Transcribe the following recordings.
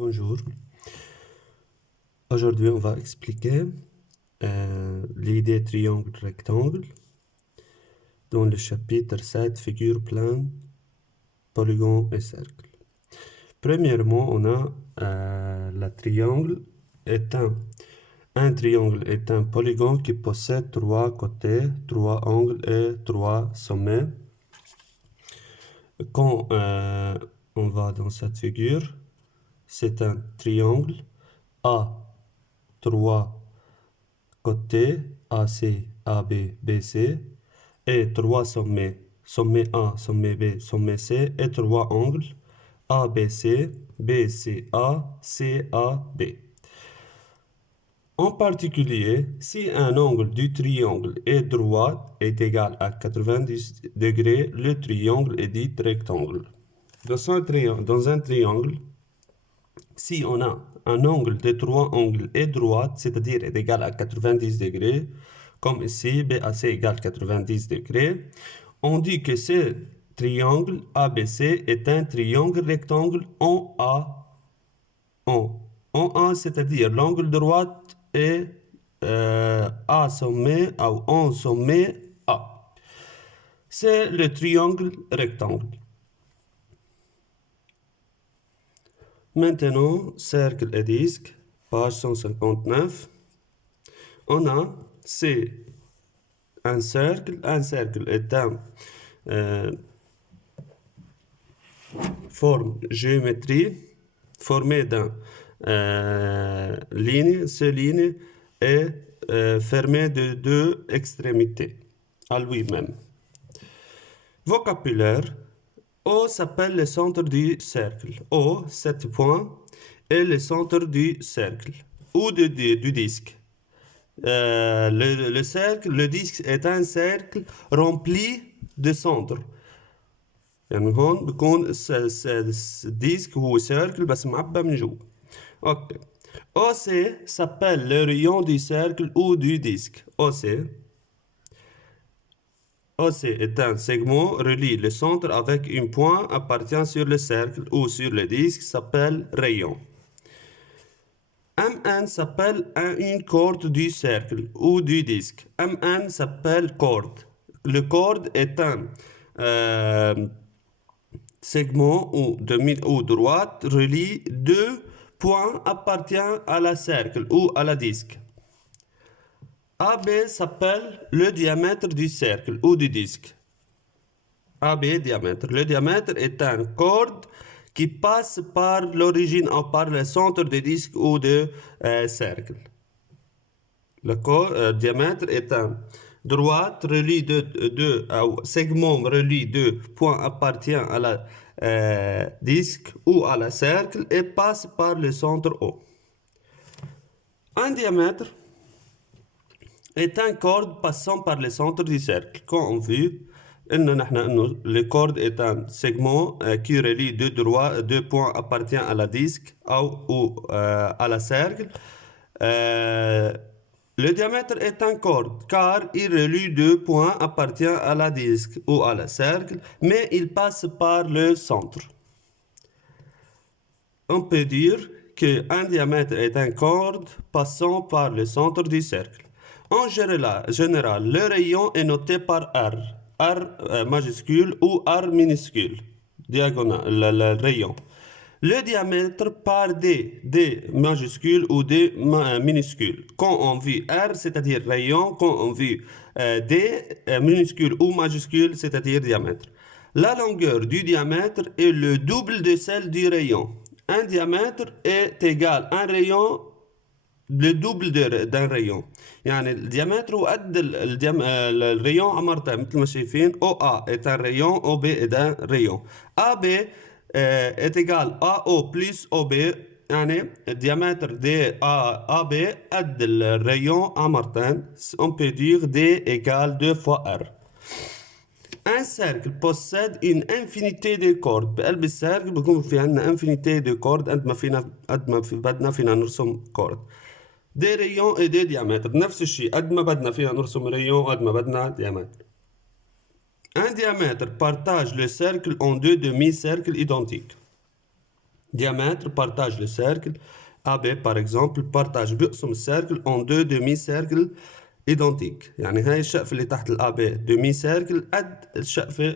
Bonjour. Aujourd'hui, on va expliquer l'idée triangle-rectangle dans le chapitre 7, figure plane, polygone et cercle. Premièrement, on a la triangle est un triangle est un polygone qui possède 3 côtés, 3 angles et 3 sommets. Quand on va dans cette figure, c'est un triangle A, 3 côtés, AC, AB, BC, et 3 sommets, sommet A, sommet B, sommet C, et 3 angles, ABC, BCA, CAB. En particulier, si un angle du triangle est droit est égal à 90 degrés, le triangle est dit rectangle. Dans un triangle, si on a un angle de 3 angles est droit, c'est-à-dire est égal à 90 degrés, comme ici, BAC égale 90 degrés, on dit que ce triangle ABC est un triangle rectangle en A. En A, c'est-à-dire l'angle droit est A sommet ou en sommet A. C'est le triangle rectangle. Maintenant, cercle et disque, page 159. On a, c'est un cercle. Un cercle est une forme géométrie formée d'une ligne. Cette ligne est fermée de deux extrémités à lui-même. Vocabulaire. O s'appelle le centre du cercle. O, 7 points, est le centre du cercle ou du disque. Le cercle, le disque est un cercle rempli de centres. يعني هون بيكون الديسك هو cercle بس معبى من جوا. اوكي. OC s'appelle le rayon du cercle ou du disque. OC est un segment relie le centre avec un point appartient sur le cercle ou sur le disque s'appelle rayon. MN s'appelle une corde du cercle ou du disque. MN s'appelle corde. Le corde est un segment ou droite relie deux points appartient à la cercle ou à la disque. AB s'appelle le diamètre du cercle ou du disque. AB diamètre. Le diamètre est un corde qui passe par l'origine ou par le centre du disque ou du cercle. Le diamètre est un droite relie deux segment relie deux points appartient à la disque ou à la cercle et passe par le centre O. Un diamètre est un corde passant par le centre du cercle. Quand on veut, le corde est un segment qui relie deux points appartient à la disque ou à la cercle. Le diamètre est un corde car il relie deux points appartient à la disque ou à la cercle, mais il passe par le centre. On peut dire qu'un diamètre est un corde passant par le centre du cercle. En général, le rayon est noté par R. R majuscule ou R minuscule. Diagonale, le rayon. Le diamètre par D majuscule ou D minuscule. Quand on vit R, c'est-à-dire rayon, quand on vit D minuscule ou majuscule, c'est-à-dire diamètre. La longueur du diamètre est le double de celle du rayon. Un diamètre est égal à un rayon le double d'un rayon. يعني الديامتر وقد الريون على مرتين مثل ما شايفين OA est un rayon, OB est un rayon. AB est égal à AO plus OB يعني الديامتر AB قد الريون على مرتين. On peut dire D égale 2 fois R. Un cercle possède une infinité de cordes. بقلب السيركل بيكون في عندنا infinité de cordes قد ما بدنا فينا نرسم كورد. Des rayons et des diamètres. نفس الشيء قد ما بدنا فينا نرسم rayon قد ما بدنا diamètre. Un diamètre partage le cercle en deux demi-cercles identiques. diamètre partage le cercle. AB par exemple partage بيقسم الcercle en deux demi-cercles identiques. يعني هاي الشقفة اللي تحت ال AB demi-cercle قد الشقفة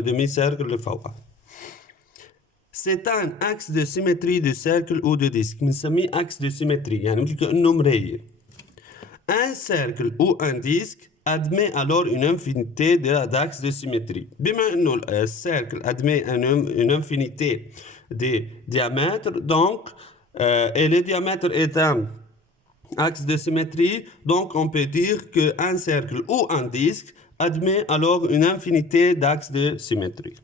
demi-cercle اللي فوقها. C'est un axe de symétrie de cercle ou de disque. بنسميه axe de symétrie يعني مثل كأنه مراية. Un cercle ou un disque admet alors une infinité d'axes de symétrie. بما انه الcercle admet une infinité de diamètres, donc et le diamètre est un axe de symétrie, donc on peut dire qu'un cercle ou un disque admet alors une infinité d'axes de symétrie.